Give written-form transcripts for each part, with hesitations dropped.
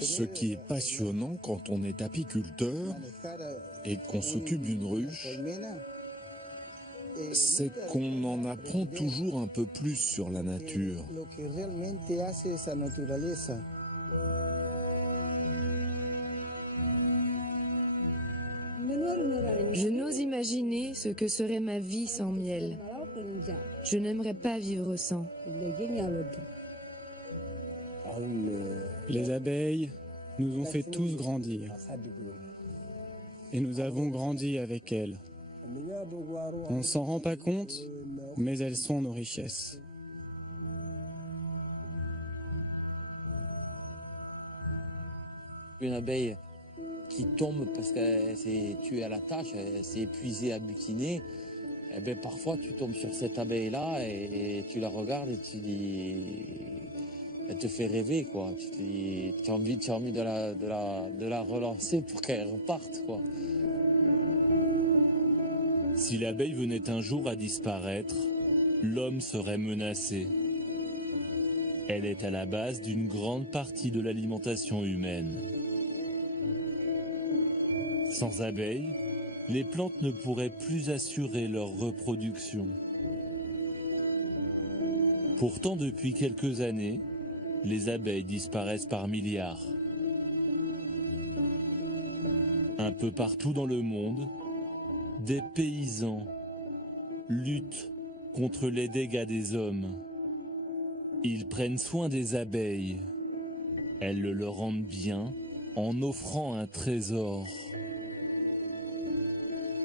Ce qui est passionnant quand on est apiculteur et qu'on s'occupe d'une ruche, c'est qu'on en apprend toujours un peu plus sur la nature. Je n'ose imaginer ce que serait ma vie sans miel. Je n'aimerais pas vivre sans. Les abeilles nous ont fait tous grandir. Et nous avons grandi avec elles. On ne s'en rend pas compte, mais elles sont nos richesses. Une abeille qui tombe parce qu'elle s'est tuée à la tâche, elle s'est épuisée à butiner, eh ben parfois tu tombes sur cette abeille-là et tu la regardes et tu dis... Elle te fait rêver, quoi. Tu te dis, tu as envie de la relancer pour qu'elle reparte, quoi. Si l'abeille venait un jour à disparaître, l'homme serait menacé. Elle est à la base d'une grande partie de l'alimentation humaine. Sans abeilles, les plantes ne pourraient plus assurer leur reproduction. Pourtant, depuis quelques années, les abeilles disparaissent par milliards. Un peu partout dans le monde, des paysans luttent contre les dégâts des hommes. Ils prennent soin des abeilles. Elles le leur rendent bien en offrant un trésor.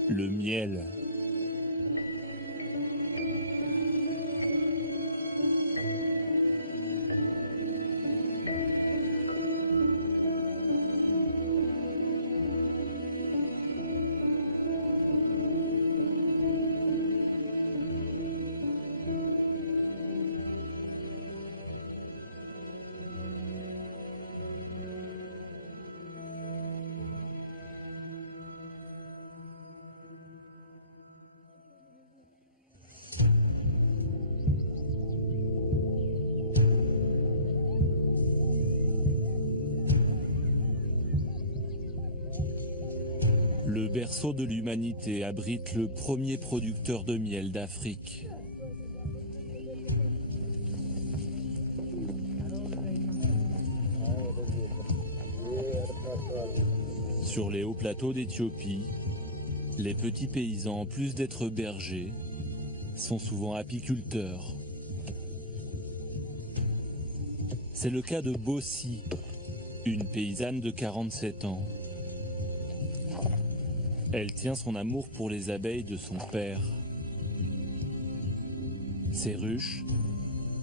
Le miel. Le berceau de l'humanité abrite le premier producteur de miel d'Afrique. Sur les hauts plateaux d'Éthiopie, les petits paysans, en plus d'être bergers, sont souvent apiculteurs. C'est le cas de Bossi, une paysanne de 47 ans. Elle tient son amour pour les abeilles de son père. Ses ruches,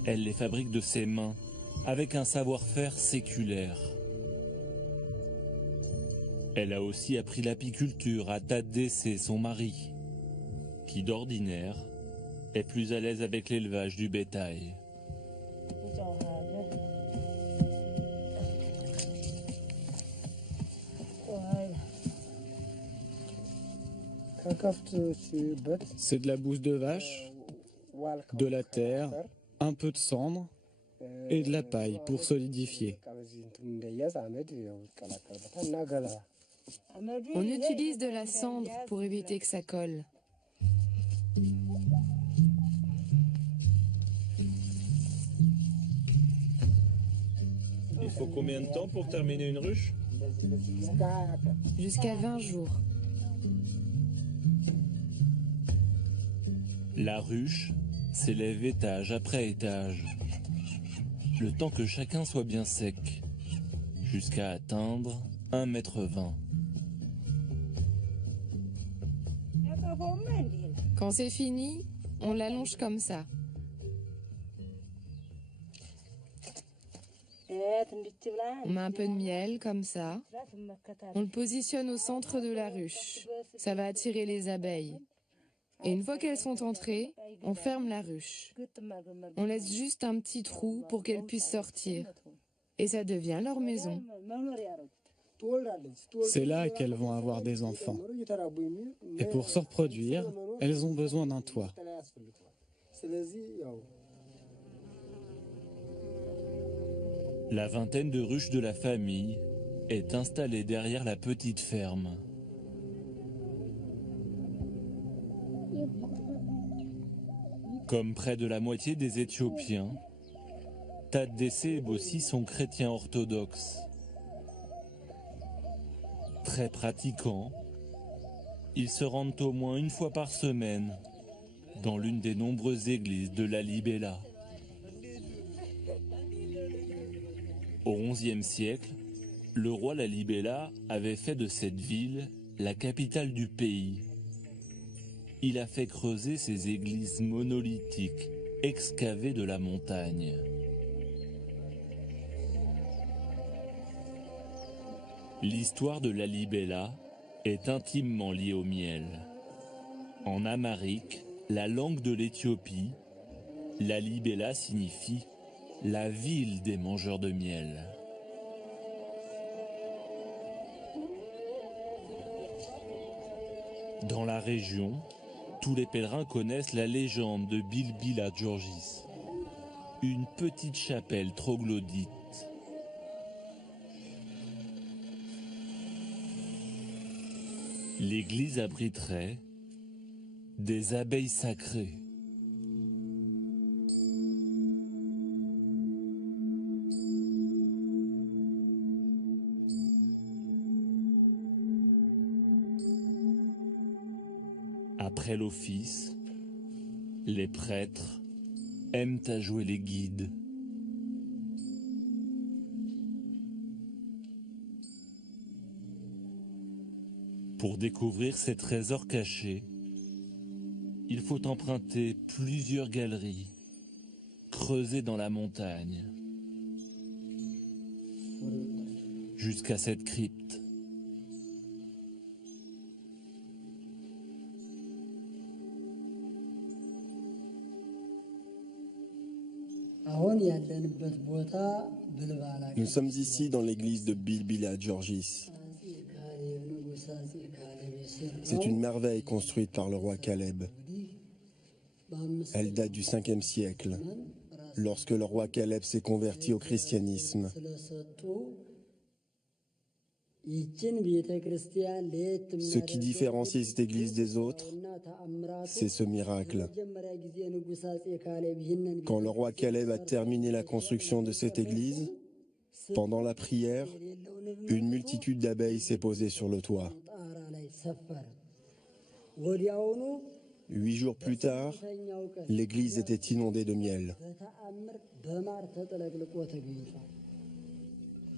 elle les fabrique de ses mains, avec un savoir-faire séculaire. Elle a aussi appris l'apiculture à Tadessé, son mari, qui d'ordinaire est plus à l'aise avec l'élevage du bétail. C'est de la bouse de vache, de la terre, un peu de cendre et de la paille pour solidifier. On utilise de la cendre pour éviter que ça colle. Il faut combien de temps pour terminer une ruche? Jusqu'à 20 jours. La ruche s'élève étage après étage, le temps que chacun soit bien sec, jusqu'à atteindre 1,20 m. Quand c'est fini, on l'allonge comme ça. On met un peu de miel comme ça. On le positionne au centre de la ruche. Ça va attirer les abeilles. Et une fois qu'elles sont entrées, on ferme la ruche. On laisse juste un petit trou pour qu'elles puissent sortir. Et ça devient leur maison. C'est là qu'elles vont avoir des enfants. Et pour se reproduire, elles ont besoin d'un toit. La vingtaine de ruches de la famille est installée derrière la petite ferme. Comme près de la moitié des Éthiopiens, Tadesse et Bossi sont chrétiens orthodoxes. Très pratiquants, ils se rendent au moins une fois par semaine dans l'une des nombreuses églises de Lalibela. Au XIe siècle, le roi Lalibela avait fait de cette ville la capitale du pays. Il a fait creuser ces églises monolithiques excavées de la montagne. L'histoire de Lalibela est intimement liée au miel. En amharique, la langue de l'Éthiopie, Lalibela signifie « la ville des mangeurs de miel ». Dans la région, tous les pèlerins connaissent la légende de Bilbila Georgis, une petite chapelle troglodyte. L'église abriterait des abeilles sacrées. Après l'office, les prêtres aiment à jouer les guides. Pour découvrir ces trésors cachés, il faut emprunter plusieurs galeries, creusées dans la montagne, jusqu'à cette crypte. Nous sommes ici dans l'église de Bilbila Georgis. C'est une merveille construite par le roi Caleb. Elle date du 5e siècle, lorsque le roi Caleb s'est converti au christianisme. Ce qui différencie cette église des autres, c'est ce miracle. Quand le roi Caleb a terminé la construction de cette église, pendant la prière, une multitude d'abeilles s'est posée sur le toit. 8 jours plus tard, l'église était inondée de miel.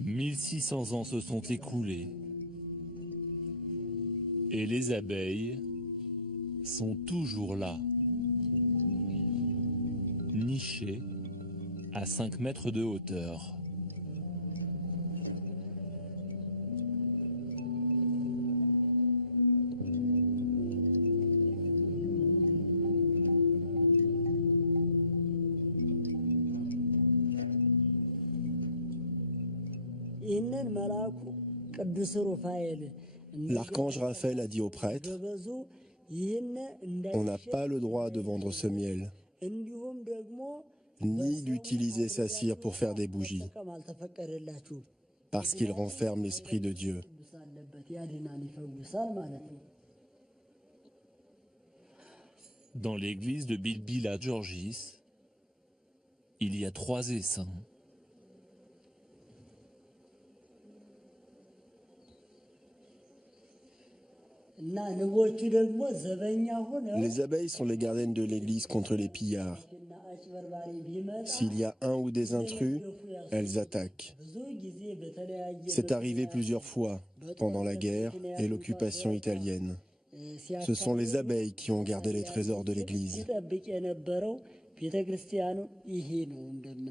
1600 ans se sont écoulés et les abeilles sont toujours là, nichées à 5 mètres de hauteur. L'archange Raphaël a dit aux prêtres, on n'a pas le droit de vendre ce miel, ni d'utiliser sa cire pour faire des bougies, parce qu'il renferme l'Esprit de Dieu. Dans l'église de Bilbila Georgis, il y a 3 essaims. Les abeilles sont les gardiennes de l'église contre les pillards. S'il y a un ou des intrus, elles attaquent. C'est arrivé plusieurs fois pendant la guerre et l'occupation italienne. Ce sont les abeilles qui ont gardé les trésors de l'église.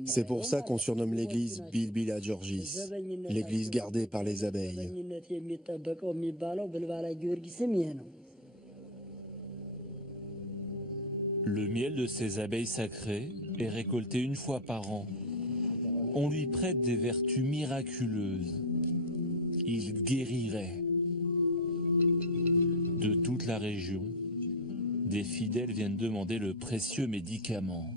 C'est pour ça qu'on surnomme l'église Bilbila Georgis, l'église gardée par les abeilles. Le miel de ces abeilles sacrées est récolté une fois par an. On lui prête des vertus miraculeuses. Il guérirait. De toute la région, des fidèles viennent demander le précieux médicament.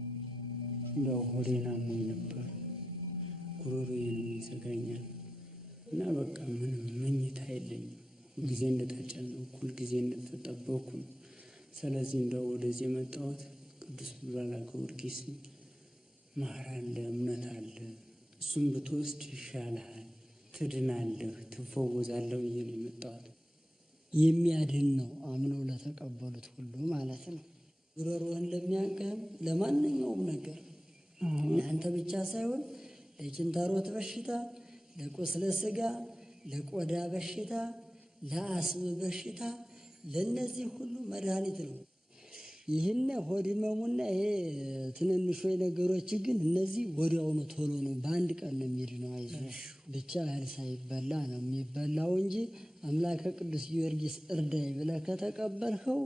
ጉሮሮዬን ይዘጋኛል እና በቃ ምንም መኝታ የለኝም። ሁልጊዜ እንደተጨነቅኩ ሁልጊዜ እንደተጠበቅኩ ነው። ስለዚህ እንደው ወደዚህ የመጣሁት ቅዱስ ብራና ጊዮርጊስ ማር አለ፣ እምነት አለ፣ እሱም ብትወስድ ይሻልሃል፣ ትድናለህ፣ ትፈወዛለህ ብዬ ነው የመጣሁት። የሚያድን ነው አምነው ለተቀበሉት ሁሉ ማለት ነው። ጉሮሮህን ለሚያቀም ለማንኛውም ነገር ለአንተ ብቻ ሳይሆን ለኪንታሮት በሽታ፣ ለቁስለ ስጋ፣ ለቆዳ በሽታ፣ ለአስም በሽታ፣ ለነዚህ ሁሉ መድኃኒት ነው። ይህን ሆድ ህመሙና ይሄ ትንንሾ ነገሮች ግን እነዚህ ወዲያውኑ ቶሎ ነው፣ በአንድ ቀን ነው የሚድነው። አይዞህ ብቻ እህል ሳይበላ ነው የሚበላው እንጂ አምላከ ቅዱስ ጊዮርጊስ እርዳይ ብለህ ከተቀበልኸው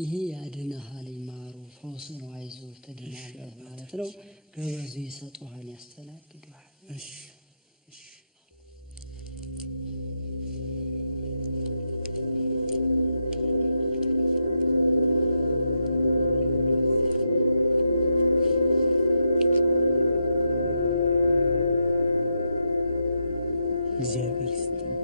ይሄ ያድንሃል። ማሩ ፈውስ ነው። አይዞህ ትድናለህ ማለት ነው። ገበዙ ይሰጡሃል፣ ያስተናግዱሃል። እሺ እግዚአብሔር ይስጥልኝ።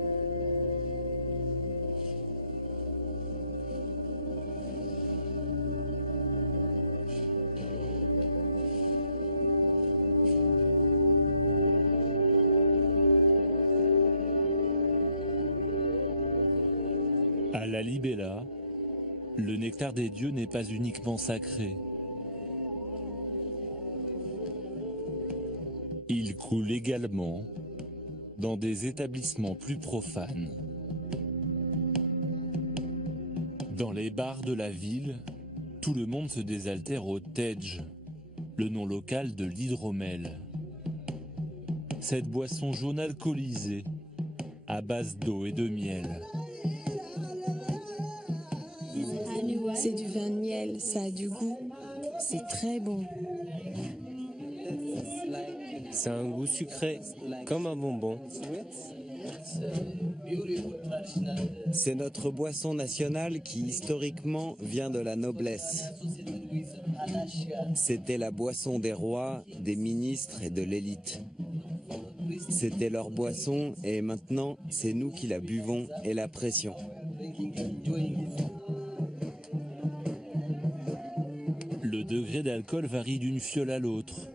À la Libella, le nectar des dieux n'est pas uniquement sacré. Il coule également dans des établissements plus profanes. Dans les bars de la ville, tout le monde se désaltère au tej, le nom local de l'hydromel. Cette boisson jaune alcoolisée, à base d'eau et de miel. C'est du vin de miel, ça a du goût. C'est très bon. C'est un goût sucré, comme un bonbon. C'est notre boisson nationale qui historiquement vient de la noblesse. C'était la boisson des rois, des ministres et de l'élite. C'était leur boisson et maintenant c'est nous qui la buvons et l'apprécions. Le degré d'alcool varie d'une fiole à l'autre,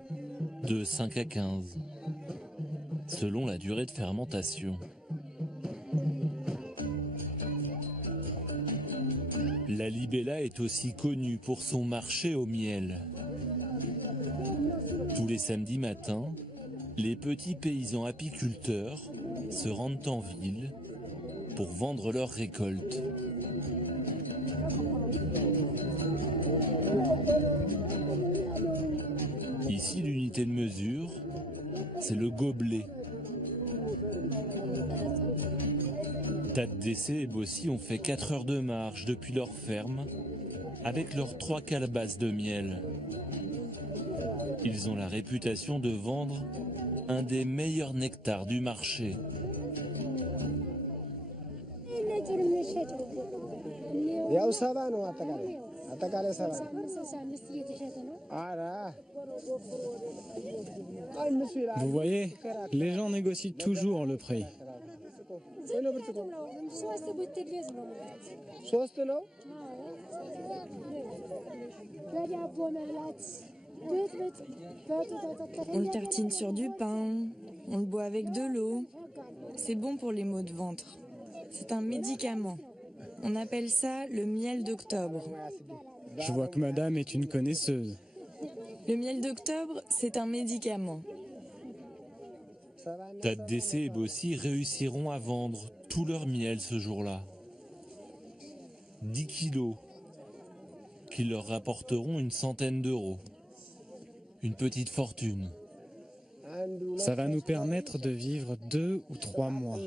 de 5 à 15, selon la durée de fermentation. La Libella est aussi connue pour son marché au miel. Tous les samedis matins, les petits paysans apiculteurs se rendent en ville pour vendre leurs récoltes. Ici, l'unité de mesure, c'est le gobelet. Tadesse et Bossi ont fait 4 heures de marche depuis leur ferme avec leurs 3 calebasses de miel. Ils ont la réputation de vendre un des meilleurs nectars du marché. Vous voyez, les gens négocient toujours le prix. On le tartine sur du pain, on le boit avec de l'eau. C'est bon pour les maux de ventre. C'est un médicament. On appelle ça le miel d'octobre. Je vois que madame est une connaisseuse. Le miel d'octobre, c'est un médicament. Tadesse et Bossi réussiront à vendre tout leur miel ce jour-là. 10 kilos, qui leur rapporteront une centaine d'euros. Une petite fortune. Ça va nous permettre de vivre 2 ou 3 mois.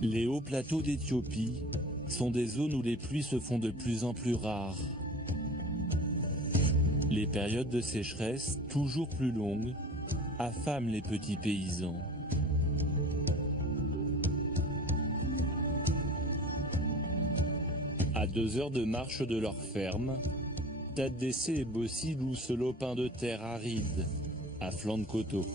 Les hauts plateaux d'Éthiopie sont des zones où les pluies se font de plus en plus rares. Les périodes de sécheresse, toujours plus longues, affament les petits paysans. 2 heures de marche de leur ferme, Tadesse et Bossi louent ce lopin de terre aride, à flanc de coteau.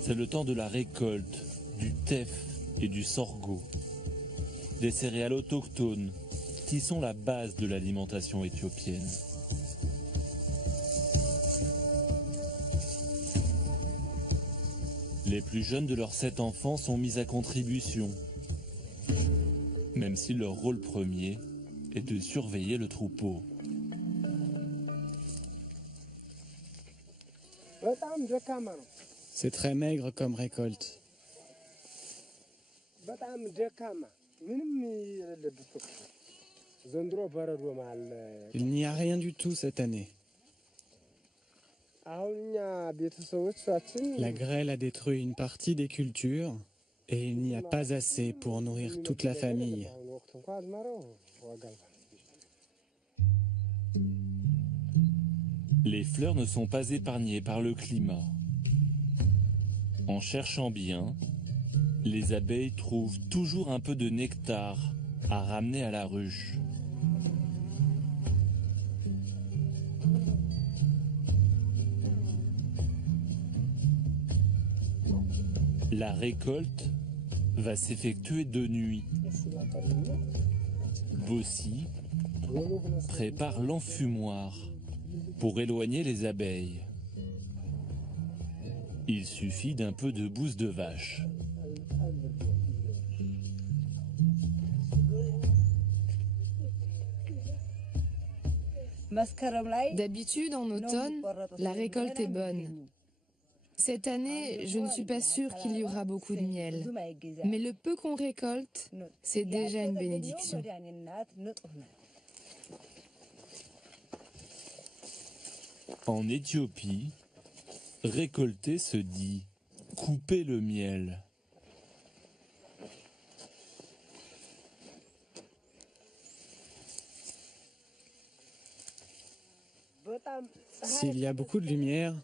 C'est le temps de la récolte, du teff et du sorgho, des céréales autochtones qui sont la base de l'alimentation éthiopienne. Les plus jeunes de leurs 7 enfants sont mis à contribution, même si leur rôle premier est de surveiller le troupeau. C'est très maigre comme récolte. Il n'y a rien du tout cette année. La grêle a détruit une partie des cultures et il n'y a pas assez pour nourrir toute la famille. Les fleurs ne sont pas épargnées par le climat. En cherchant bien, les abeilles trouvent toujours un peu de nectar à ramener à la ruche. La récolte va s'effectuer de nuit. Bossi prépare l'enfumoir pour éloigner les abeilles. Il suffit d'un peu de bouse de vache. D'habitude, en automne, la récolte est bonne. Cette année, je ne suis pas sûre qu'il y aura beaucoup de miel. Mais le peu qu'on récolte, c'est déjà une bénédiction. En Éthiopie, récolter se dit couper le miel. S'il y a beaucoup de lumière,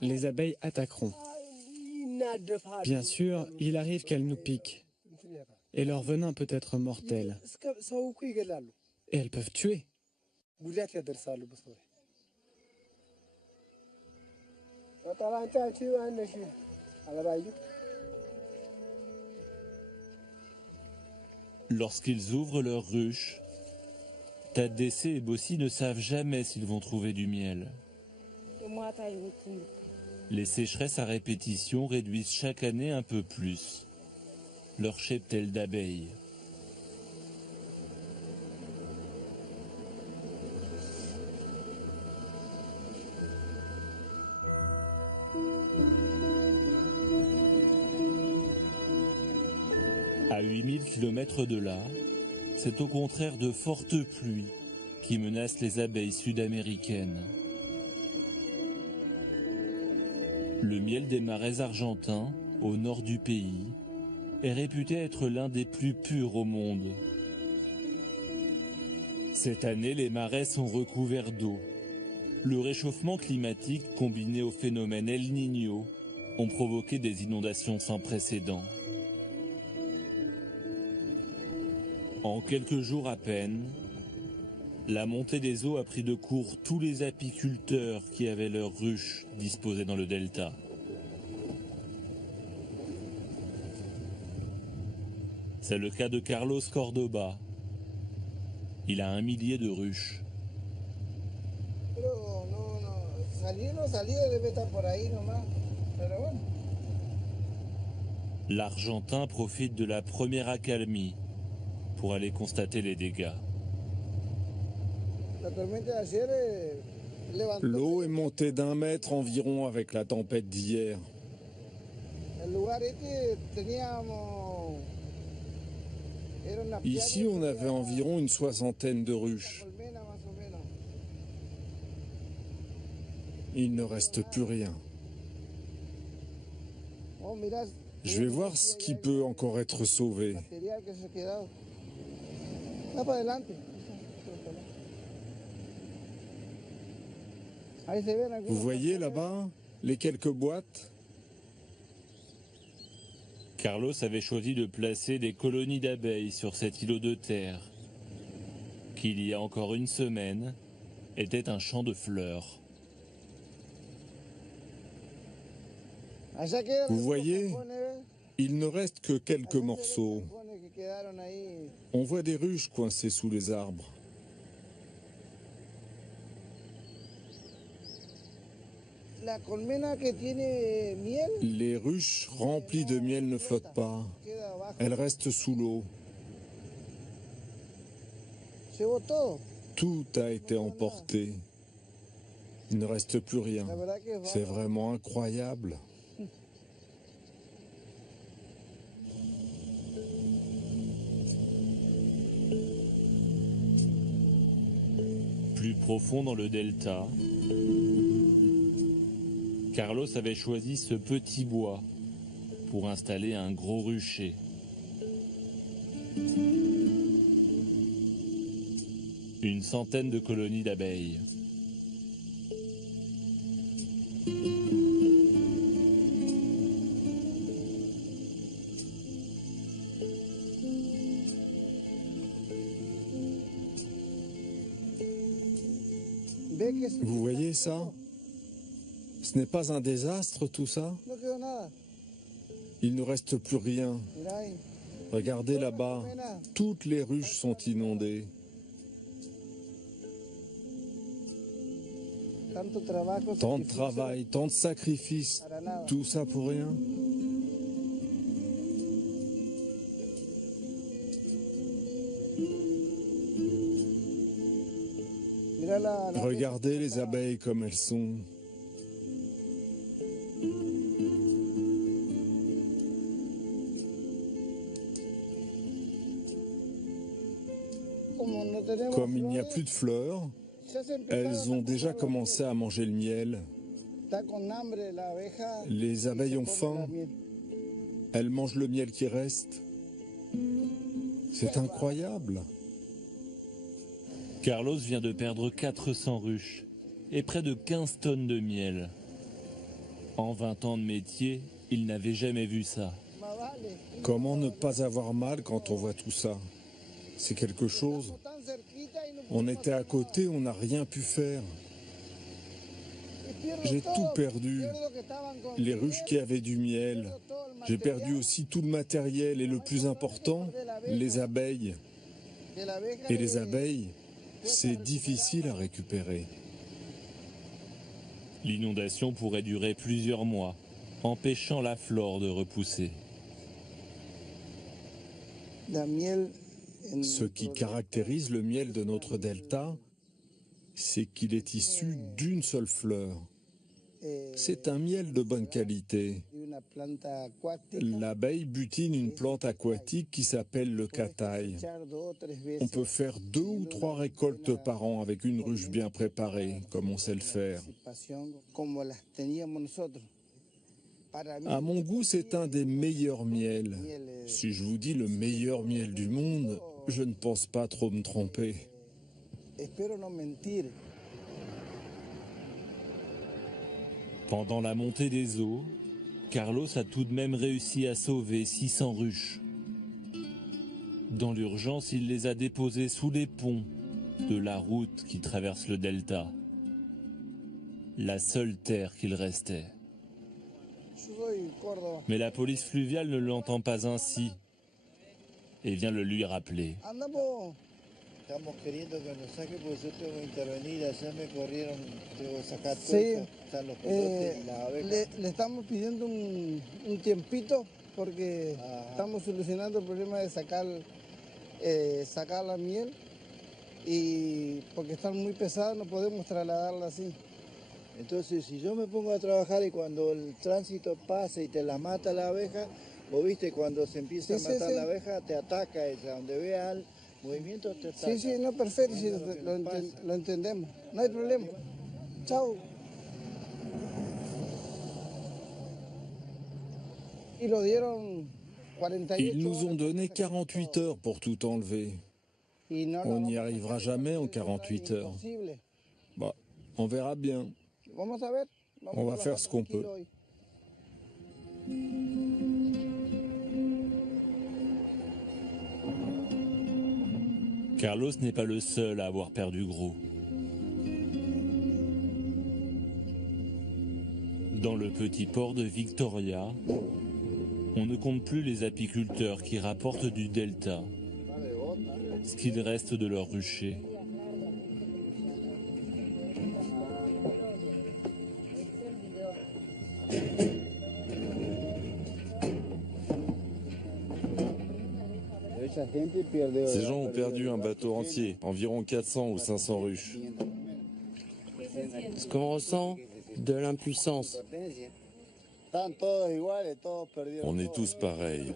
les abeilles attaqueront. Bien sûr, il arrive qu'elles nous piquent. Et leur venin peut être mortel. Et elles peuvent tuer. Lorsqu'ils ouvrent leur ruche, Tadesse et Bossi ne savent jamais s'ils vont trouver du miel. Les sécheresses à répétition réduisent chaque année un peu plus leur cheptel d'abeilles. À 8000 km de là, c'est au contraire de fortes pluies qui menacent les abeilles sud-américaines. Le miel des marais argentins, au nord du pays, est réputé être l'un des plus purs au monde. Cette année, les marais sont recouverts d'eau. Le réchauffement climatique combiné au phénomène El Niño ont provoqué des inondations sans précédent. En quelques jours à peine, la montée des eaux a pris de court tous les apiculteurs qui avaient leurs ruches disposées dans le delta. C'est le cas de Carlos Cordoba. Il a 1 millier de ruches. L'Argentin profite de la première accalmie pour aller constater les dégâts. L'eau est montée d'1 mètre environ avec la tempête d'hier. Ici, on avait environ une 60aine de ruches. Il ne reste plus rien. Je vais voir ce qui peut encore être sauvé. Vous voyez là-bas, les quelques boîtes? Carlos avait choisi de placer des colonies d'abeilles sur cet îlot de terre, qui il y a encore une semaine était un champ de fleurs. Vous voyez, il ne reste que quelques morceaux. On voit des ruches coincées sous les arbres. Les ruches remplies de miel ne flottent pas. Elles restent sous l'eau. Tout a été emporté. Il ne reste plus rien. C'est vraiment incroyable. Plus profond dans le delta, Carlos avait choisi ce petit bois pour installer un gros rucher. Une centaine de colonies d'abeilles. Vous voyez ça? Ce n'est pas un désastre tout ça? Il ne reste plus rien. Regardez là-bas, toutes les ruches sont inondées. Tant de travail, tant de sacrifices, tout ça pour rien. Regardez les abeilles comme elles sont. Comme il n'y a plus de fleurs, elles ont déjà commencé à manger le miel. Les abeilles ont faim. Elles mangent le miel qui reste. C'est incroyable. Carlos vient de perdre 400 ruches et près de 15 tonnes de miel. En 20 ans de métier, il n'avait jamais vu ça. Comment ne pas avoir mal quand on voit tout ça? C'est quelque chose. On était à côté, on n'a rien pu faire. J'ai tout perdu. Les ruches qui avaient du miel. J'ai perdu aussi tout le matériel et le plus important, les abeilles. Et les abeilles, c'est difficile à récupérer. L'inondation pourrait durer plusieurs mois, empêchant la flore de repousser. Ce qui caractérise le miel de notre delta, c'est qu'il est issu d'une seule fleur. C'est un miel de bonne qualité. L'abeille butine une plante aquatique qui s'appelle le cataï. On peut faire 2 ou 3 récoltes par an avec une ruche bien préparée, comme on sait le faire. À mon goût, c'est un des meilleurs miels. Si je vous dis le meilleur miel du monde, je ne pense pas trop me tromper. Pendant la montée des eaux, Carlos a tout de même réussi à sauver 600 ruches. Dans l'urgence, il les a déposées sous les ponts de la route qui traverse le delta. La seule terre qu'il restait. Mais la police fluviale ne l'entend pas ainsi et vient le lui rappeler. Estamos queriendo que nos saque porque nosotros tengo que intervenir, ayer me corrieron, tengo que sacar todo, Sí, están los pilotes y las abejas. le estamos pidiendo un tiempito porque estamos solucionando el problema de sacar la miel y porque están muy pesadas no podemos trasladarla así. Entonces si yo me pongo a trabajar y cuando el tránsito pasa y te la mata la abeja, vos viste cuando se empieza a matar la abeja te ataca ella, donde vea el movimiento te ataca. Sí, no, perfecto, sí, lo entendemos, no hay problema. Chao. Ils nous ont donné 48 heures pour tout enlever. On n'y arrivera jamais en 48 heures. Bah, on verra bien. On va faire ce qu'on peut. Carlos n'est pas le seul à avoir perdu gros. Dans le petit port de Victoria, on ne compte plus les apiculteurs qui rapportent du delta, ce qu'il reste de leur rucher. Ces gens ont perdu un bateau entier, environ 400 ou 500 ruches. Ce qu'on ressent, de l'impuissance. On est tous pareils.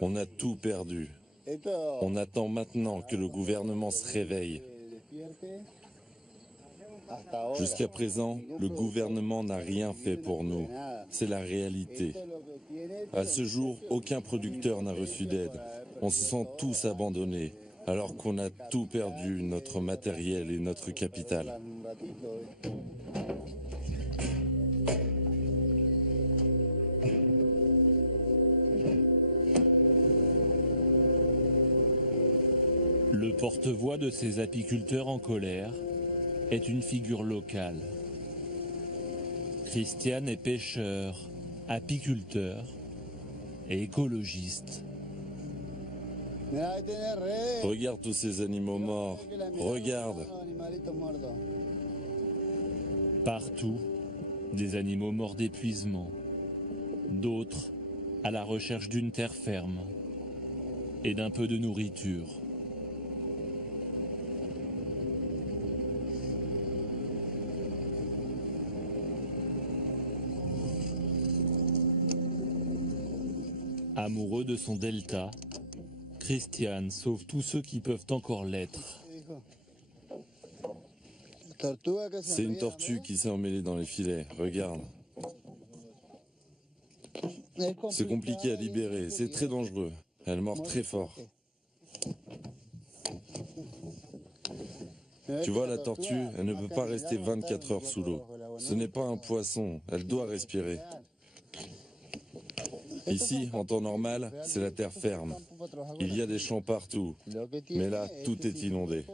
On a tout perdu. On attend maintenant que le gouvernement se réveille. Jusqu'à présent, le gouvernement n'a rien fait pour nous. C'est la réalité. À ce jour, aucun producteur n'a reçu d'aide. On se sent tous abandonnés, alors qu'on a tout perdu, notre matériel et notre capital. Le porte-voix de ces apiculteurs en colère est une figure locale. Christian est pêcheur, apiculteur et écologiste. Regarde tous ces animaux morts. Regarde. Partout, des animaux morts d'épuisement. D'autres à la recherche d'une terre ferme et d'un peu de nourriture. Amoureux de son delta, Christian sauve tous ceux qui peuvent encore l'être. C'est une tortue qui s'est emmêlée dans les filets. Regarde. C'est compliqué à libérer. C'est très dangereux. Elle mord très fort. Tu vois, la tortue, elle ne peut pas rester 24 heures sous l'eau. Ce n'est pas un poisson. Elle doit respirer. Ici, en temps normal, c'est la terre ferme. Il y a des champs partout. Mais là, tout est inondé.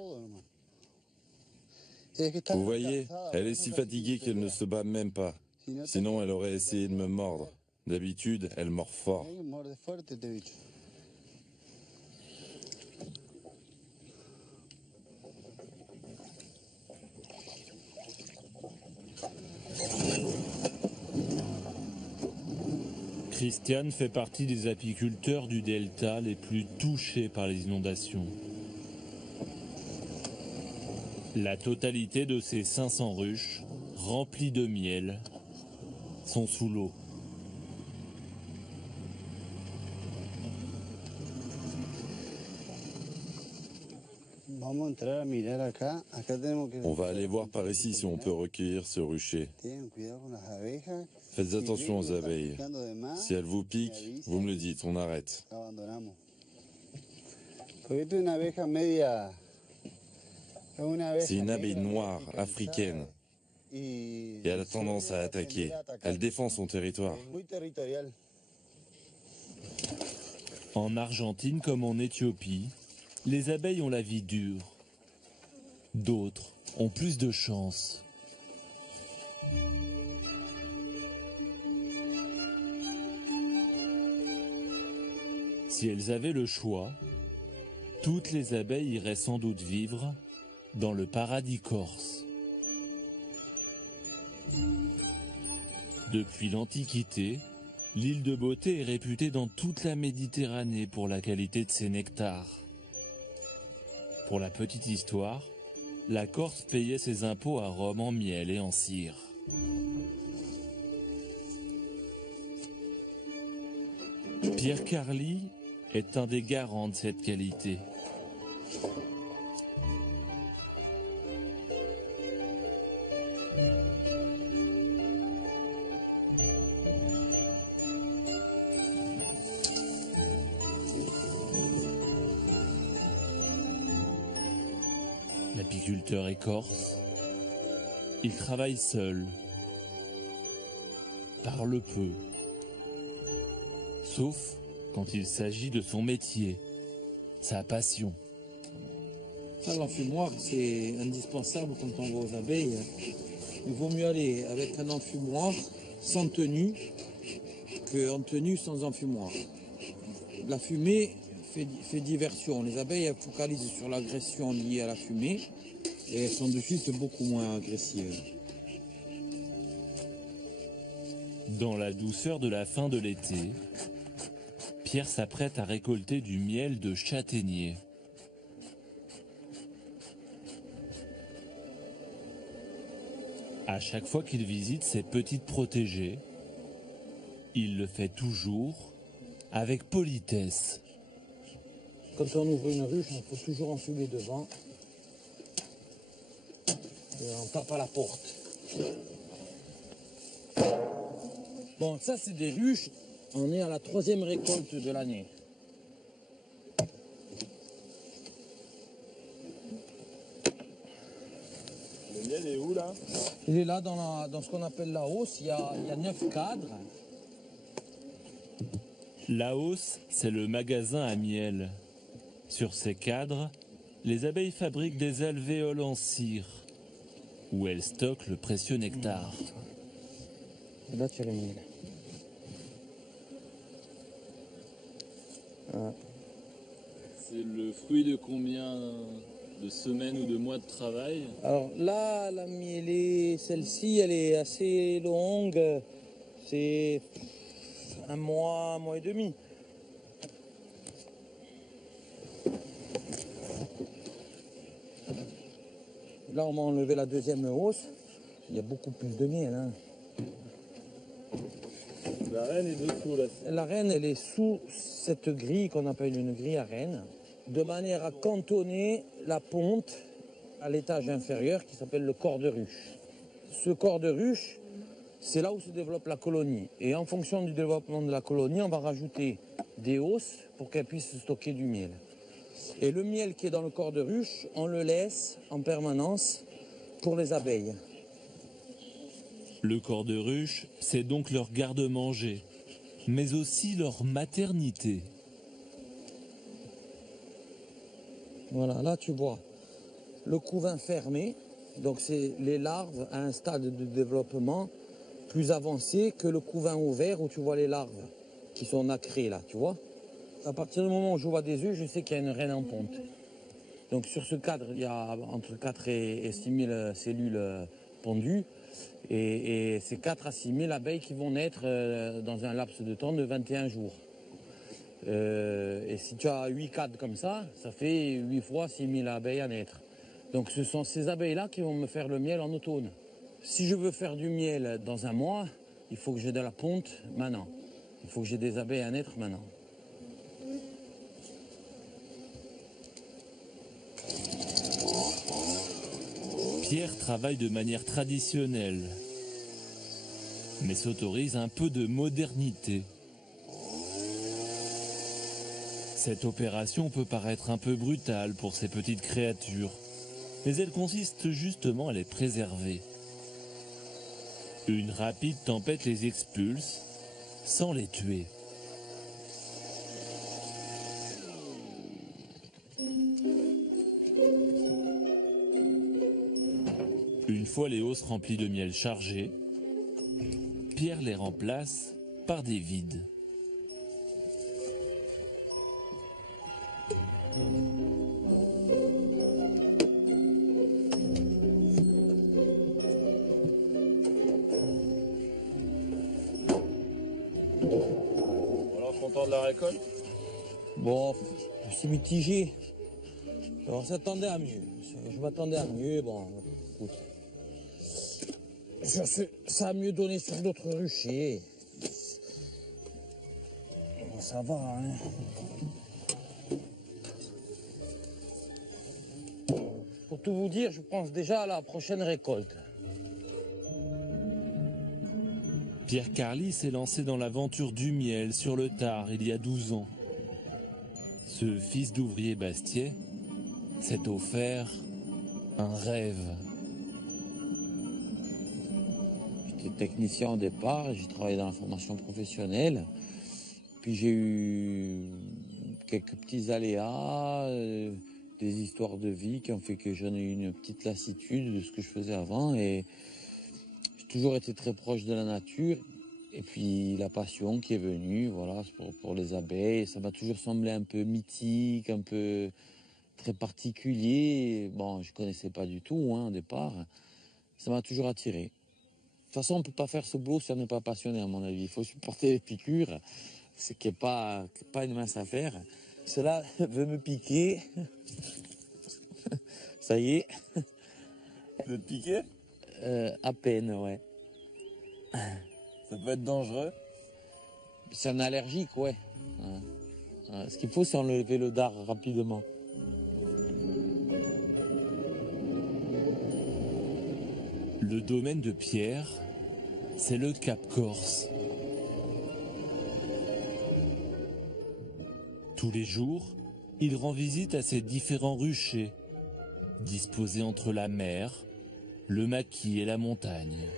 Vous voyez, elle est si fatiguée qu'elle ne se bat même pas. Sinon, elle aurait essayé de me mordre. D'habitude, elle mord fort. Christian fait partie des apiculteurs du delta les plus touchés par les inondations. La totalité de ces 500 ruches, remplies de miel, sont sous l'eau. On va aller voir par ici si on peut recueillir ce rucher. Faites attention aux abeilles. Si elles vous piquent, vous me le dites, on arrête. C'est une abeille noire, africaine. Et elle a tendance à attaquer. Elle défend son territoire. En Argentine comme en Éthiopie, les abeilles ont la vie dure. D'autres ont plus de chance. Si elles avaient le choix, toutes les abeilles iraient sans doute vivre dans le paradis corse. Depuis l'Antiquité, l'île de Beauté est réputée dans toute la Méditerranée pour la qualité de ses nectars. Pour la petite histoire, la Corse payait ses impôts à Rome en miel et en cire. Pierre Carli est un des garants de cette qualité. L'apiculteur est corse. Il travaille seul, parle peu, sauf quand il s'agit de son métier, sa passion, Ça, l'enfumoir, c'est indispensable quand on va aux abeilles. Il vaut mieux aller avec un enfumoir sans tenue qu'en tenue sans enfumoir. La fumée fait diversion. Les abeilles elles focalisent sur l'agression liée à la fumée et elles sont de suite beaucoup moins agressives. Dans la douceur de la fin de l'été, Pierre s'apprête à récolter du miel de châtaignier. À chaque fois qu'il visite ses petites protégées, il le fait toujours avec politesse. Quand on ouvre une ruche, il faut toujours enfumer devant. Et on tape à la porte. Bon, ça c'est des ruches. On est à la 3e récolte de l'année. Le miel est où là? Il est là dans ce qu'on appelle la hausse. Il y a 9 cadres. La hausse, c'est le magasin à miel. Sur ces cadres, les abeilles fabriquent des alvéoles en cire, où elles stockent le précieux nectar. Et là, tu as le miel. Voilà. C'est le fruit de combien de semaines ou de mois de travail? Alors là, la mielée, celle-ci, elle est assez longue. C'est un mois et demi. Là, on m'a enlevé la 2e hausse. Il y a beaucoup plus de miel. Hein. La reine est dessous là. La reine, elle est sous cette grille qu'on appelle une grille à reine, de manière à cantonner la ponte à l'étage inférieur qui s'appelle le corps de ruche. Ce corps de ruche, c'est là où se développe la colonie. Et en fonction du développement de la colonie, on va rajouter des hausses pour qu'elle puisse stocker du miel. Et le miel qui est dans le corps de ruche, on le laisse en permanence pour les abeilles. Le corps de ruche, c'est donc leur garde-manger, mais aussi leur maternité. Voilà, là tu vois le couvain fermé, donc c'est les larves à un stade de développement plus avancé que le couvain ouvert où tu vois les larves qui sont nacrées là, tu vois. À partir du moment où je vois des œufs, je sais qu'il y a une reine en ponte. Donc sur ce cadre, il y a entre 4 et 6 000 cellules pondues. Et c'est 4 à 6 000 abeilles qui vont naître dans un laps de temps de 21 jours. Et si tu as 8 cadres comme ça fait 8 fois 6 000 abeilles à naître. Donc ce sont ces abeilles-là qui vont me faire le miel en automne. Si je veux faire du miel dans un mois, il faut que j'ai de la ponte maintenant. Il faut que j'ai des abeilles à naître maintenant. Pierre travaille de manière traditionnelle, mais s'autorise un peu de modernité. Cette opération peut paraître un peu brutale pour ces petites créatures, mais elle consiste justement à les préserver. Une rapide tempête les expulse, sans les tuer. Une fois les hausses remplies de miel chargé, Pierre les remplace par des vides. Alors, content de la récolte? Bon, c'est mitigé. On s'attendait à mieux. Je m'attendais à mieux, bon, écoute. Ça a mieux donné sur d'autres ruchers. Bon, ça va, hein. Pour tout vous dire, je pense déjà à la prochaine récolte. Pierre Carly s'est lancé dans l'aventure du miel sur le tard il y a 12 ans. Ce fils d'ouvrier bastiais s'est offert un rêve. J'étais technicien au départ, j'ai travaillé dans la formation professionnelle. Puis j'ai eu quelques petits aléas, des histoires de vie qui ont fait que j'en ai eu une petite lassitude de ce que je faisais avant. Et j'ai toujours été très proche de la nature. Et puis la passion qui est venue, voilà, pour les abeilles. Ça m'a toujours semblé un peu mythique, un peu très particulier. Bon, je connaissais pas du tout au départ. Ça m'a toujours attiré. De toute façon, on ne peut pas faire ce boulot si on n'est pas passionné, à mon avis. Il faut supporter les piqûres, ce qui n'est pas une mince affaire. Cela veut me piquer. Ça y est. Veut te piquer? À peine, ouais. Ça peut être dangereux? C'est un allergique, ouais. Ce qu'il faut, c'est enlever le dard rapidement. Le domaine de Pierre, c'est le Cap Corse. Tous les jours, il rend visite à ces différents ruchers, disposés entre la mer, le maquis et la montagne.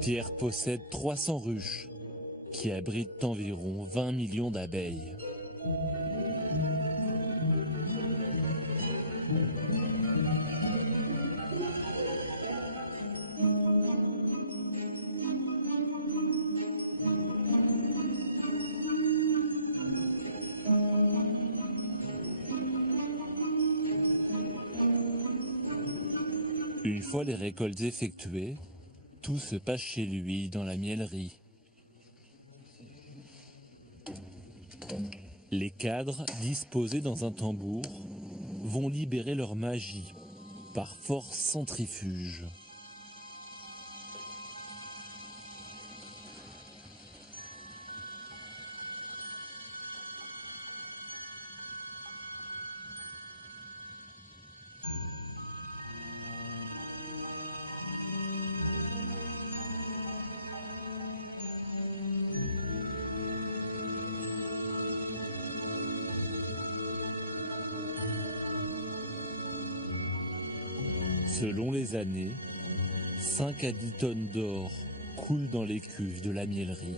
Pierre possède 300 ruches, qui abritent environ 20 millions d'abeilles. Une fois les récoltes effectuées, tout se passe chez lui dans la mielerie. Les cadres, disposés dans un tambour, vont libérer leur magie par force centrifuge. Selon les années, 5 à 10 tonnes d'or coulent dans les cuves de la mielerie.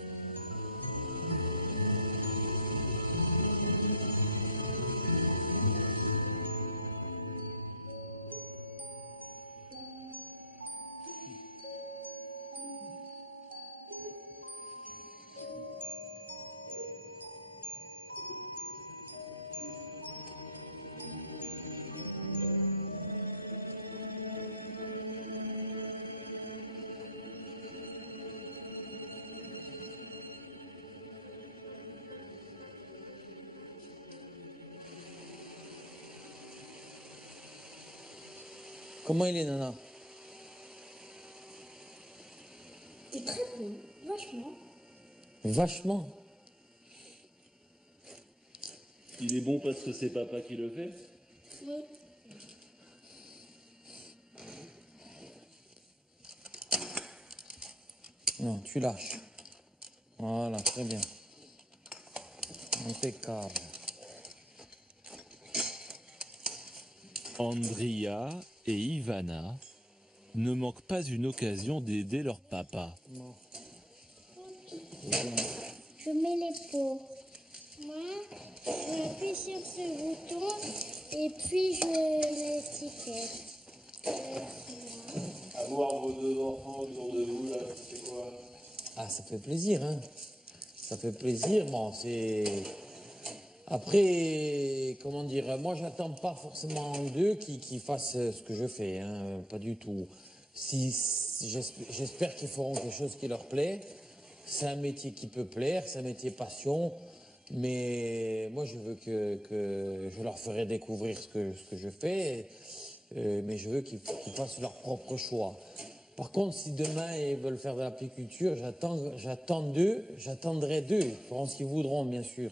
Comment il est, Nana? C'est très bon, vachement. Vachement. Il est bon parce que c'est papa qui le fait? Oui. Non, tu lâches. Voilà, très bien. Impeccable. Andria et Ivana ne manquent pas une occasion d'aider leur papa. Je mets les pots. Moi, je appuie sur ce bouton et puis je mets l'étiquette. À voir vos deux enfants autour de vous, là, c'est quoi? Ah, ça fait plaisir, hein. Ça fait plaisir. Bon, c'est... Après, comment dire, moi, j'attends pas forcément d'eux qui fassent ce que je fais, hein, pas du tout. J'espère qu'ils feront quelque chose qui leur plaît. C'est un métier qui peut plaire, c'est un métier passion, mais moi, je veux que je leur ferai découvrir ce que je fais, mais je veux qu'ils fassent leur propre choix. Par contre, si demain ils veulent faire de l'apiculture, j'attendrai d'eux. Ils feront ce qu'ils voudront, bien sûr.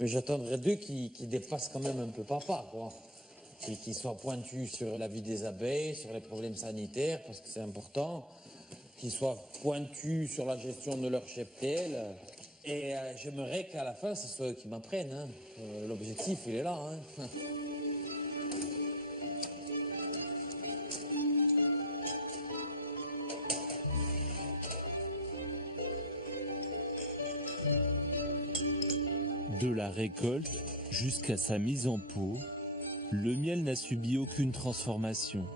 Mais j'attendrai d'eux qui dépassent quand même un peu papa, quoi. Qui soient pointus sur la vie des abeilles, sur les problèmes sanitaires, parce que c'est important. Qu'ils soient pointus sur la gestion de leur cheptel. Et j'aimerais qu'à la fin, ce soit eux qui m'apprennent, hein. L'objectif, il est là, hein. De la récolte jusqu'à sa mise en pot, le miel n'a subi aucune transformation.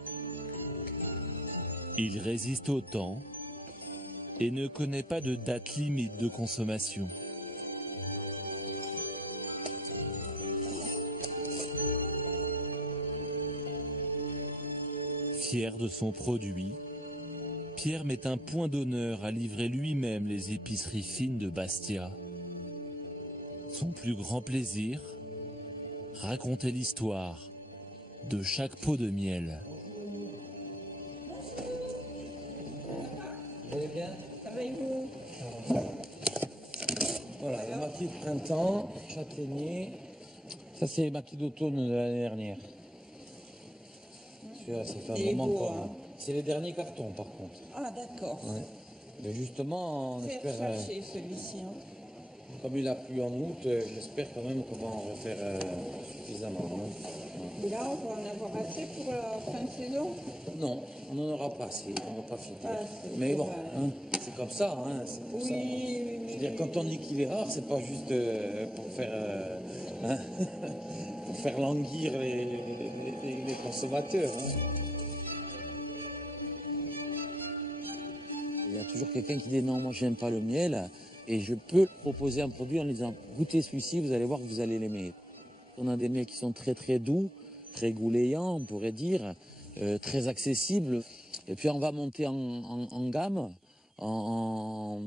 Il résiste au temps et ne connaît pas de date limite de consommation. Fier de son produit, Pierre met un point d'honneur à livrer lui-même les épiceries fines de Bastia. Son plus grand plaisir, raconter l'histoire de chaque pot de miel. Vous allez bien? Ça va et vous? Voilà, le maquis de printemps, châtaignier. Ça, c'est les maquis d'automne de l'année dernière. Celui-là, ça fait un moment encore. Hein. C'est les derniers cartons, par contre. Ah, d'accord. Ouais. Mais justement, on espère. Chercher celui-ci. Hein. Comme il a plu en août, j'espère quand même qu'on va en refaire suffisamment. Hein. Et là, on va en avoir assez pour la fin de saison? Non, on n'en aura pas assez, on ne va pas finir. Ah, mais bon, hein, c'est comme ça, hein, c'est pour ça. Oui. Je veux dire, quand on dit qu'il est rare, c'est pas juste pour faire, hein, pour faire languir les consommateurs. Hein. Il y a toujours quelqu'un qui dit non, moi j'aime pas le miel, et je peux proposer un produit en disant goûtez celui-ci, vous allez voir que vous allez l'aimer. On a des miels qui sont très très doux, très goulayants, on pourrait dire, très accessibles. Et puis on va monter en gamme, on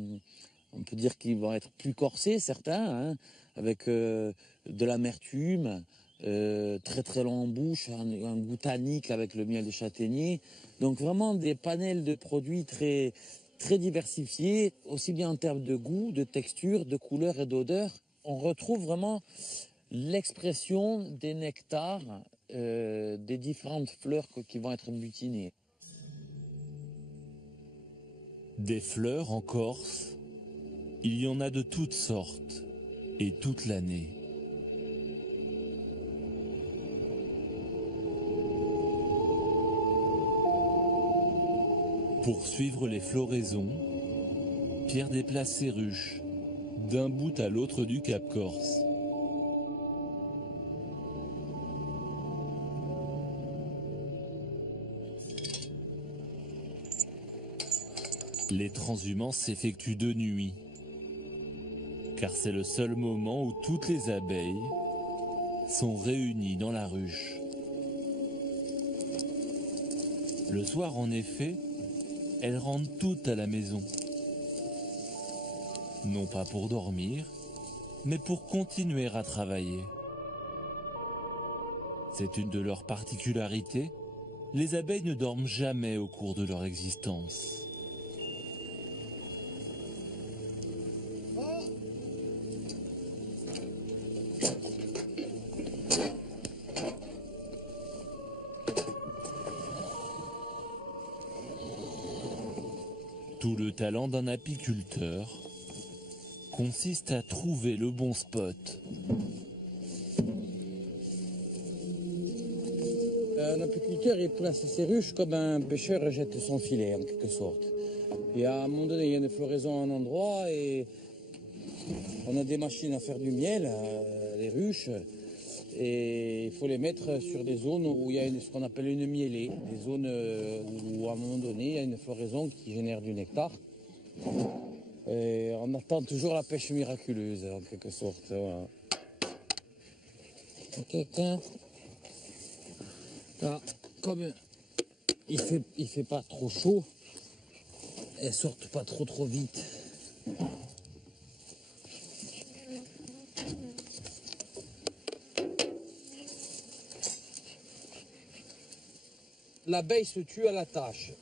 peut dire qu'ils vont être plus corsés certains, hein, avec de l'amertume, très très long en bouche, un goût tannique avec le miel de châtaignier. Donc vraiment des panels de produits très très diversifiés, aussi bien en termes de goût, de texture, de couleur et d'odeur. On retrouve vraiment l'expression des nectars, des différentes fleurs qui vont être butinées. Des fleurs en Corse, il y en a de toutes sortes et toute l'année. Pour suivre les floraisons, Pierre déplace ses ruches d'un bout à l'autre du Cap Corse. Les transhumances s'effectuent de nuit, car c'est le seul moment où toutes les abeilles sont réunies dans la ruche. Le soir, en effet, elles rentrent toutes à la maison. Non pas pour dormir, mais pour continuer à travailler. C'est une de leurs particularités, les abeilles ne dorment jamais au cours de leur existence. Tout le talent d'un apiculteur consiste à trouver le bon spot. Un apiculteur, il place ses ruches comme un pêcheur jette son filet, en quelque sorte. Et à un moment donné, il y a une floraison à un endroit et on a des machines à faire du miel, les ruches, et il faut les mettre sur des zones où il y a ce qu'on appelle une mielée, des zones où à un moment donné, il y a une floraison qui génère du nectar. Et on attend toujours la pêche miraculeuse, en quelque sorte. Voilà. Quelqu'un, là, comme il fait pas trop chaud, elles sortent pas trop vite. L'abeille se tue à la tâche.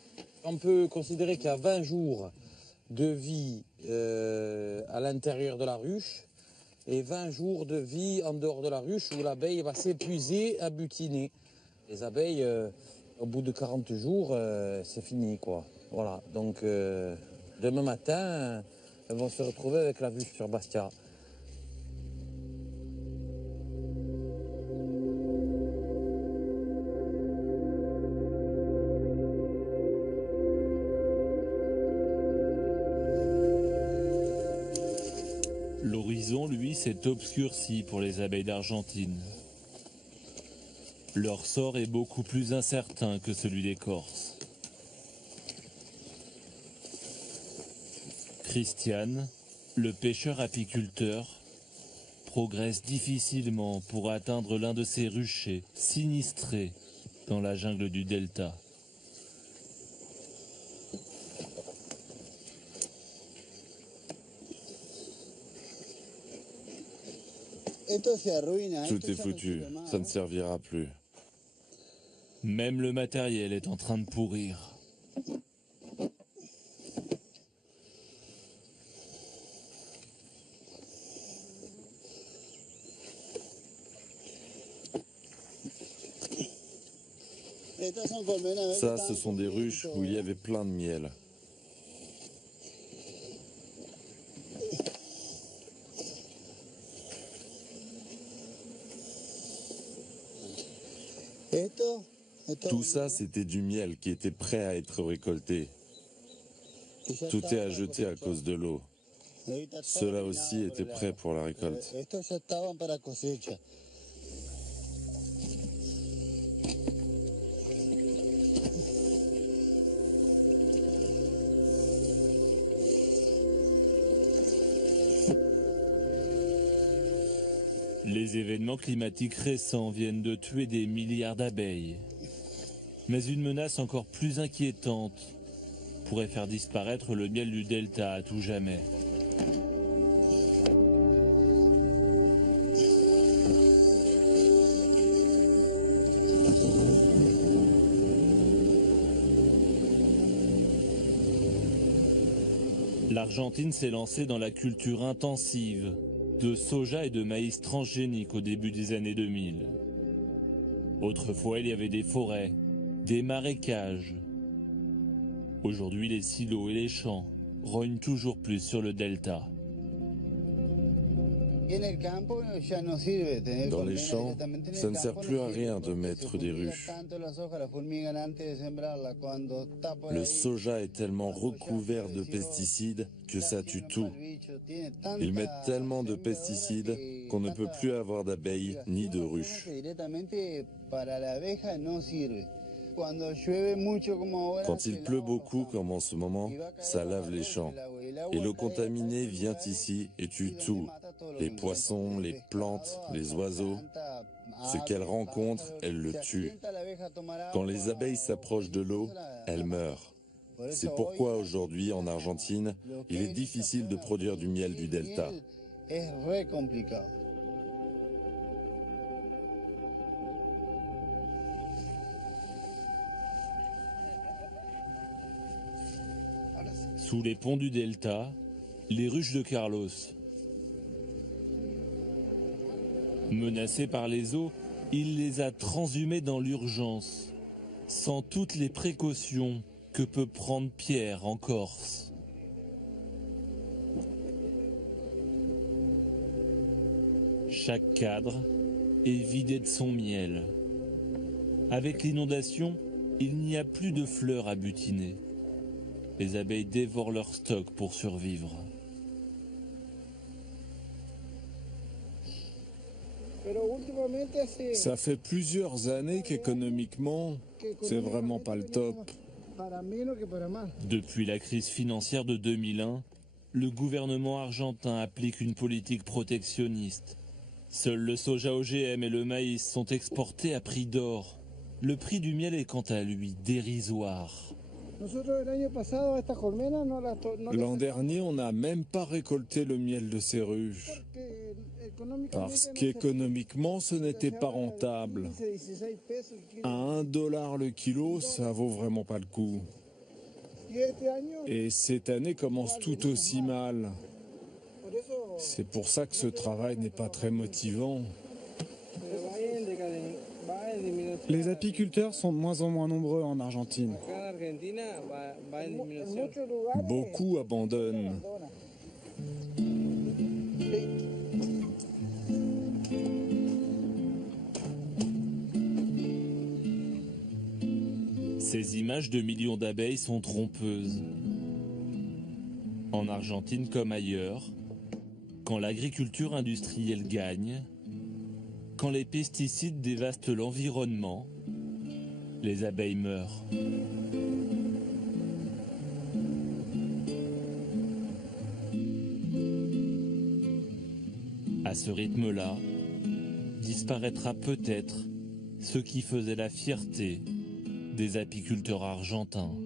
On peut considérer qu'il y a 20 jours de vie à l'intérieur de la ruche et 20 jours de vie en dehors de la ruche où l'abeille va s'épuiser à butiner. Les abeilles, au bout de 40 jours, c'est fini, quoi. Voilà, donc demain matin, elles vont se retrouver avec la vue sur Bastia. L'horizon, lui, s'est obscurci pour les abeilles d'Argentine. Leur sort est beaucoup plus incertain que celui des Corses. Christian, le pêcheur-apiculteur, progresse difficilement pour atteindre l'un de ces ruchers sinistrés dans la jungle du delta. Tout est foutu, ça ne servira plus. Même le matériel est en train de pourrir. Ça, ce sont des ruches où il y avait plein de miel. Tout ça, c'était du miel qui était prêt à être récolté. Tout est à jeter à cause de l'eau. Cela aussi était prêt pour la récolte. Les événements climatiques récents viennent de tuer des milliards d'abeilles. Mais une menace encore plus inquiétante pourrait faire disparaître le miel du delta à tout jamais. L'Argentine s'est lancée dans la culture intensive de soja et de maïs transgéniques au début des années 2000. Autrefois, il y avait des forêts, des marécages. Aujourd'hui, les silos et les champs rognent toujours plus sur le delta. Dans les champs, ça ne sert plus à rien de mettre des ruches. Le soja est tellement recouvert de pesticides que ça tue tout. Ils mettent tellement de pesticides qu'on ne peut plus avoir d'abeilles ni de ruches. Quand il pleut beaucoup, comme en ce moment, ça lave les champs. Et l'eau contaminée vient ici et tue tout. Les poissons, les plantes, les oiseaux. Ce qu'elle rencontre, elle le tue. Quand les abeilles s'approchent de l'eau, elles meurent. C'est pourquoi aujourd'hui, en Argentine, il est difficile de produire du miel du delta. Sous les ponts du delta, les ruches de Carlos. Menacé par les eaux, il les a transhumées dans l'urgence, sans toutes les précautions que peut prendre Pierre en Corse. Chaque cadre est vidé de son miel. Avec l'inondation, il n'y a plus de fleurs à butiner. Les abeilles dévorent leur stock pour survivre. Ça fait plusieurs années qu'économiquement, c'est vraiment pas le top. Depuis la crise financière de 2001, le gouvernement argentin applique une politique protectionniste. Seuls le soja OGM et le maïs sont exportés à prix d'or. Le prix du miel est quant à lui dérisoire. L'an dernier, on n'a même pas récolté le miel de ces ruches. Parce qu'économiquement, ce n'était pas rentable. À 1 $ le kilo, ça vaut vraiment pas le coup. Et cette année commence tout aussi mal. C'est pour ça que ce travail n'est pas très motivant. Les apiculteurs sont de moins en moins nombreux en Argentine. Beaucoup abandonnent. Ces images de millions d'abeilles sont trompeuses. En Argentine comme ailleurs, Quand l'agriculture industrielle gagne, quand les pesticides dévastent l'environnement, les abeilles meurent. À ce rythme-là, disparaîtra peut-être ce qui faisait la fierté des apiculteurs argentins.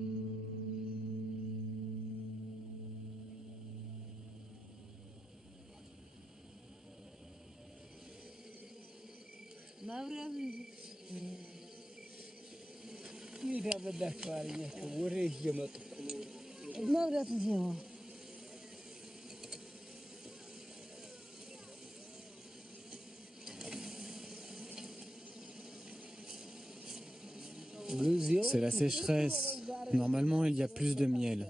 C'est la sécheresse. Normalement, il y a plus de miel.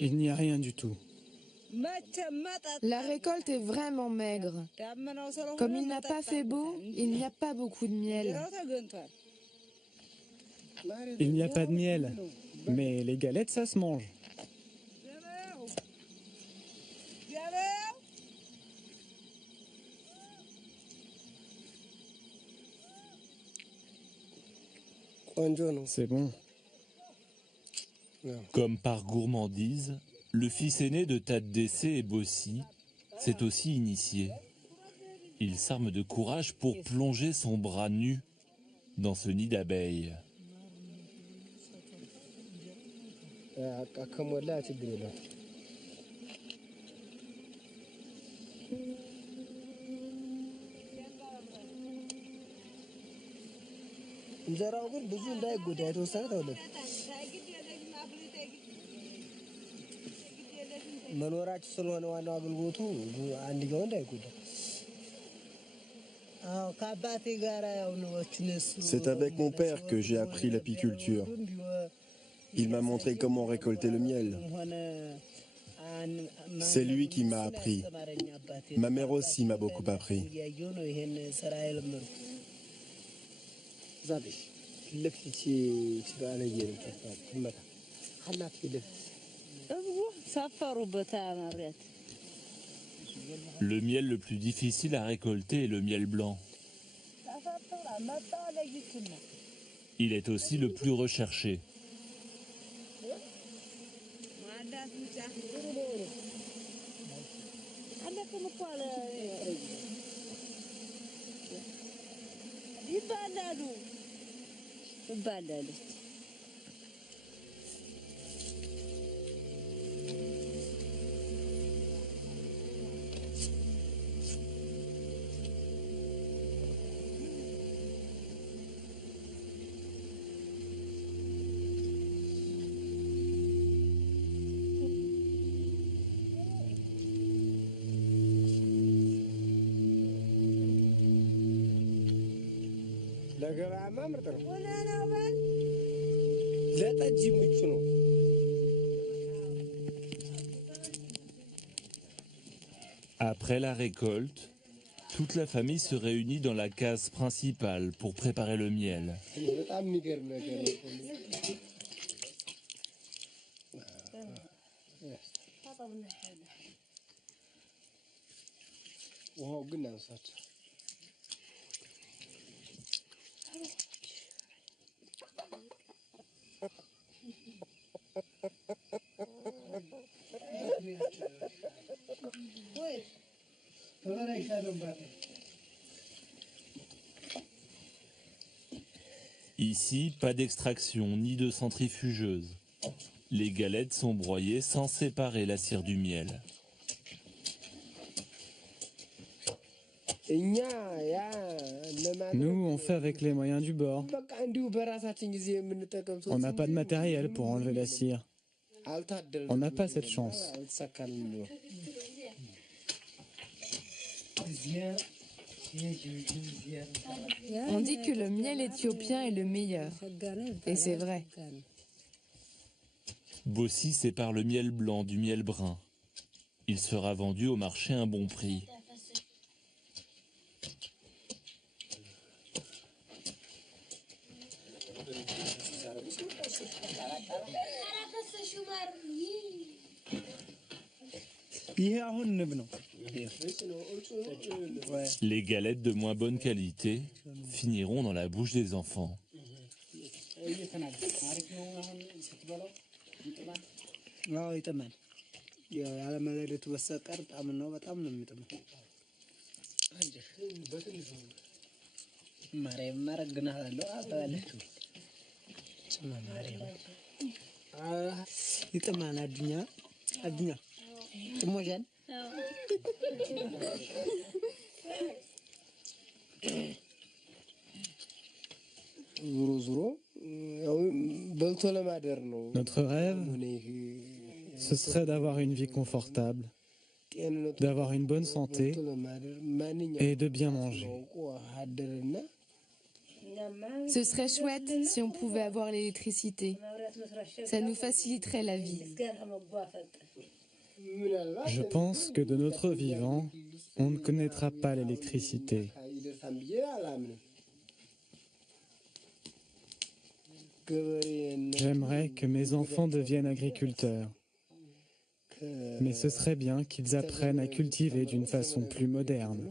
Il n'y a rien du tout. La récolte est vraiment maigre. Comme il n'a pas fait beau, il n'y a pas beaucoup de miel. Il n'y a pas de miel. Mais les galettes, ça se mange. C'est bon. Comme par gourmandise, le fils aîné de Tadesse et Bossi s'est aussi initié. Il s'arme de courage pour plonger son bras nu dans ce nid d'abeilles. C'est avec mon père que j'ai appris l'apiculture. Il m'a montré comment récolter le miel. C'est lui qui m'a appris. Ma mère aussi m'a beaucoup appris. Le miel le plus difficile à récolter est le miel blanc. Il est aussi le plus recherché. Après la récolte, toute la famille se réunit dans la case principale pour préparer le miel. Ici, pas d'extraction ni de centrifugeuse. Les galettes sont broyées sans séparer la cire du miel. Nous, on fait avec les moyens du bord. On n'a pas de matériel pour enlever la cire. On n'a pas cette chance. On dit que le miel éthiopien est le meilleur. Et c'est vrai. Bossi sépare le miel blanc du miel brun. Il sera vendu au marché à un bon prix. Les galettes de moins bonne qualité finiront dans la bouche des enfants. Notre rêve, ce serait d'avoir une vie confortable, d'avoir une bonne santé et de bien manger. Ce serait chouette si on pouvait avoir l'électricité. Ça nous faciliterait la vie. Je pense que de notre vivant, on ne connaîtra pas l'électricité. J'aimerais que mes enfants deviennent agriculteurs. Mais ce serait bien qu'ils apprennent à cultiver d'une façon plus moderne.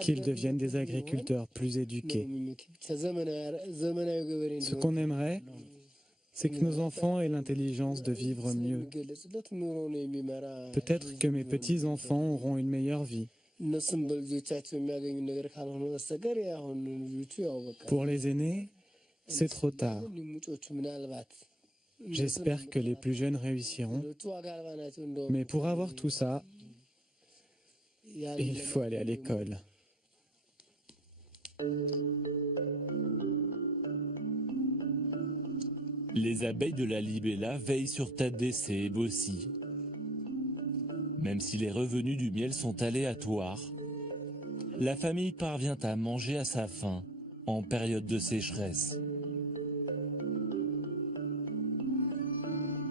Qu'ils deviennent des agriculteurs plus éduqués. Ce qu'on aimerait, c'est que nos enfants aient l'intelligence de vivre mieux. Peut-être que mes petits-enfants auront une meilleure vie. Pour les aînés, c'est trop tard. J'espère que les plus jeunes réussiront. Mais pour avoir tout ça, il faut aller à l'école. Les abeilles de la Libella veillent sur Tadessé et Bossi. Même si les revenus du miel sont aléatoires, la famille parvient à manger à sa faim en période de sécheresse.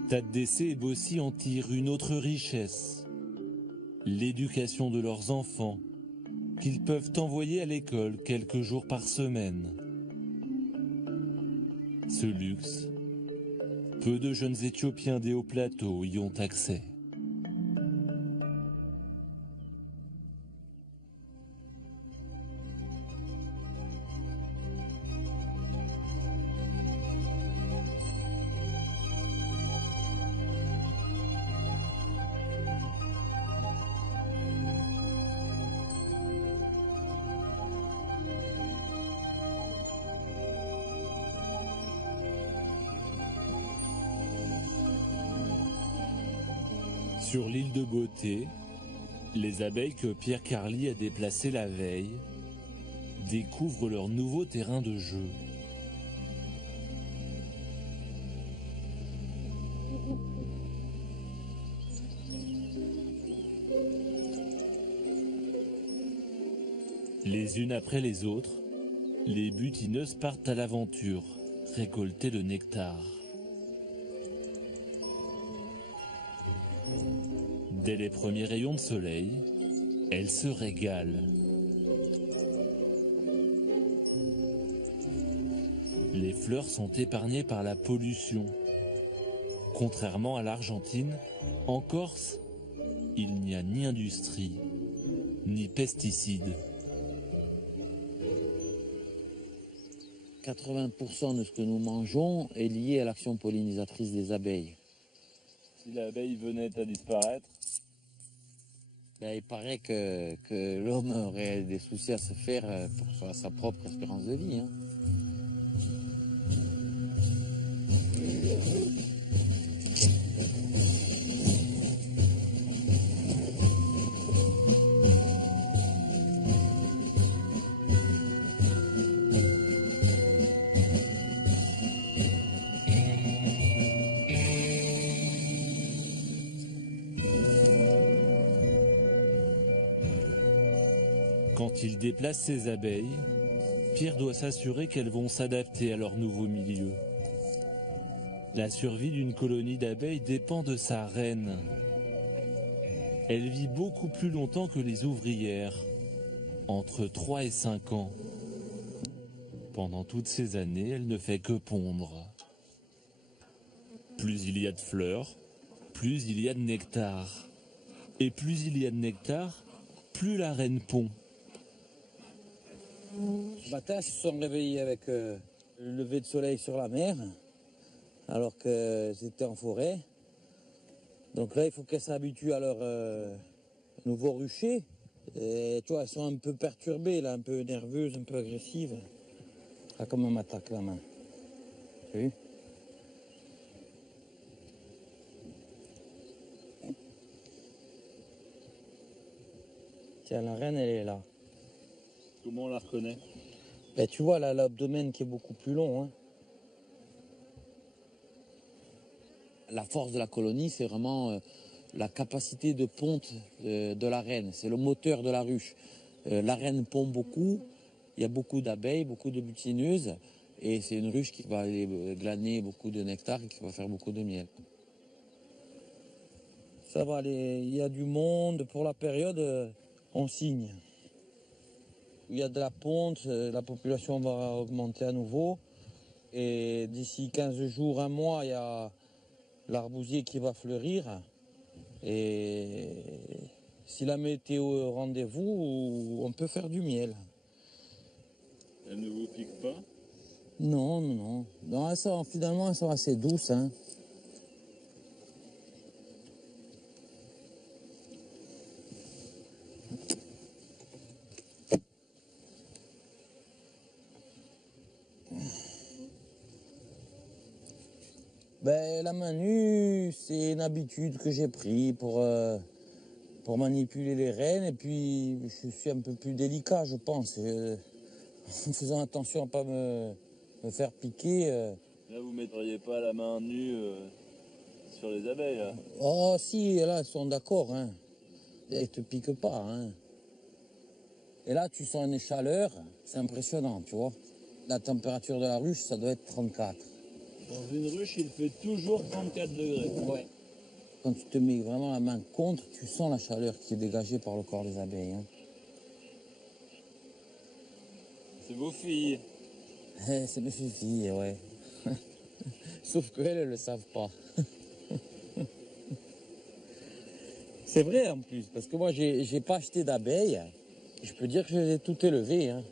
Tadessé et Bossi en tirent une autre richesse, l'éducation de leurs enfants, qu'ils peuvent envoyer à l'école quelques jours par semaine. Ce luxe, peu de jeunes Éthiopiens des hauts plateaux y ont accès. Sur l'île de Beauté, les abeilles que Pierre Carli a déplacées la veille découvrent leur nouveau terrain de jeu. Les unes après les autres, les butineuses partent à l'aventure, récolter le nectar. Dès les premiers rayons de soleil, elles se régalent. Les fleurs sont épargnées par la pollution. Contrairement à l'Argentine, en Corse, il n'y a ni industrie, ni pesticides. 80% de ce que nous mangeons est lié à l'action pollinisatrice des abeilles. Si l'abeille venait à disparaître, il paraît que l'homme aurait des soucis à se faire pour sa propre espérance de vie. Quand il déplace ses abeilles, Pierre doit s'assurer qu'elles vont s'adapter à leur nouveau milieu. La survie d'une colonie d'abeilles dépend de sa reine. Elle vit beaucoup plus longtemps que les ouvrières, entre 3 et 5 ans. Pendant toutes ces années, elle ne fait que pondre. Plus il y a de fleurs, plus il y a de nectar. Et plus il y a de nectar, plus la reine pond. Ce matin, ils se sont réveillés avec le lever de soleil sur la mer, alors qu'ils étaient en forêt. Donc là, il faut qu'elles s'habituent à leur nouveau rucher. Et tu vois, elles sont un peu perturbées, là, un peu nerveuses, un peu agressives. Ah, comme elle m'attaque la main. Tu as vu? Tiens, la reine, elle est là. Comment on la reconnaît? Ben, tu vois, là, l'abdomen qui est beaucoup plus long. Hein. La force de la colonie, c'est vraiment la capacité de ponte de la reine. C'est le moteur de la ruche. La reine pond beaucoup. Il y a beaucoup d'abeilles, beaucoup de butineuses. Et c'est une ruche qui va aller glaner beaucoup de nectar et qui va faire beaucoup de miel. Ça va aller. Il y a du monde. Pour la période, on signe. Il y a de la ponte, la population va augmenter à nouveau. Et d'ici 15 jours, un mois, il y a l'arbousier qui va fleurir. Et si la météo est au rendez-vous, on peut faire du miel. Elle ne vous pique pas? Non, non, non. Non, finalement, elles sont assez douces. Hein. Ben, la main nue, c'est une habitude que j'ai prise pour manipuler les reines. Et puis, je suis un peu plus délicat, je pense. En faisant attention à ne pas me faire piquer. Là, vous ne mettriez pas la main nue sur les abeilles, là? Oh, si, là, elles sont d'accord. Hein. Elles ne te piquent pas. Hein. Et là, tu sens une chaleur, c'est impressionnant, tu vois. La température de la ruche, ça doit être 34. Dans une ruche, il fait toujours 34 degrés. Ouais. Quand tu te mets vraiment la main contre, tu sens la chaleur qui est dégagée par le corps des abeilles. Hein. C'est vos filles. C'est mes filles, ouais. Sauf qu'elles, elles ne le savent pas. C'est vrai en plus, parce que moi, j'ai pas acheté d'abeilles. Je peux dire que je les ai toutes élevées. Hein.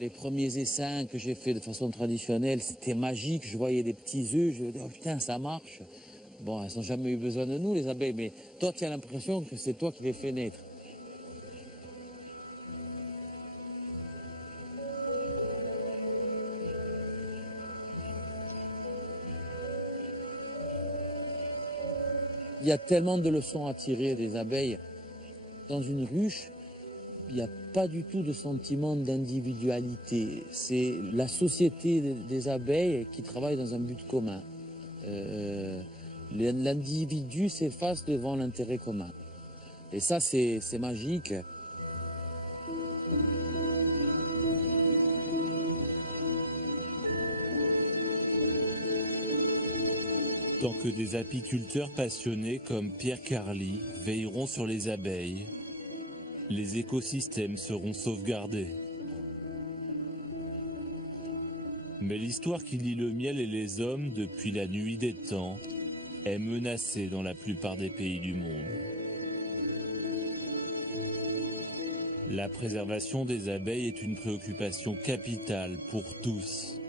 Les premiers essaims que j'ai fait de façon traditionnelle, c'était magique. Je voyais des petits œufs, je me disais, oh putain, ça marche. Bon, elles n'ont jamais eu besoin de nous, les abeilles, mais toi, tu as l'impression que c'est toi qui les fais naître. Il y a tellement de leçons à tirer des abeilles. Dans une ruche, il n'y a pas du tout de sentiment d'individualité. C'est la société des abeilles qui travaille dans un but commun. L'individu s'efface devant l'intérêt commun. Et ça, c'est magique. Tant que des apiculteurs passionnés comme Pierre Carly veilleront sur les abeilles, les écosystèmes seront sauvegardés. Mais l'histoire qui lie le miel et les hommes depuis la nuit des temps est menacée dans la plupart des pays du monde. La préservation des abeilles est une préoccupation capitale pour tous.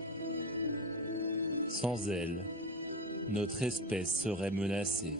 Sans elle, notre espèce serait menacée.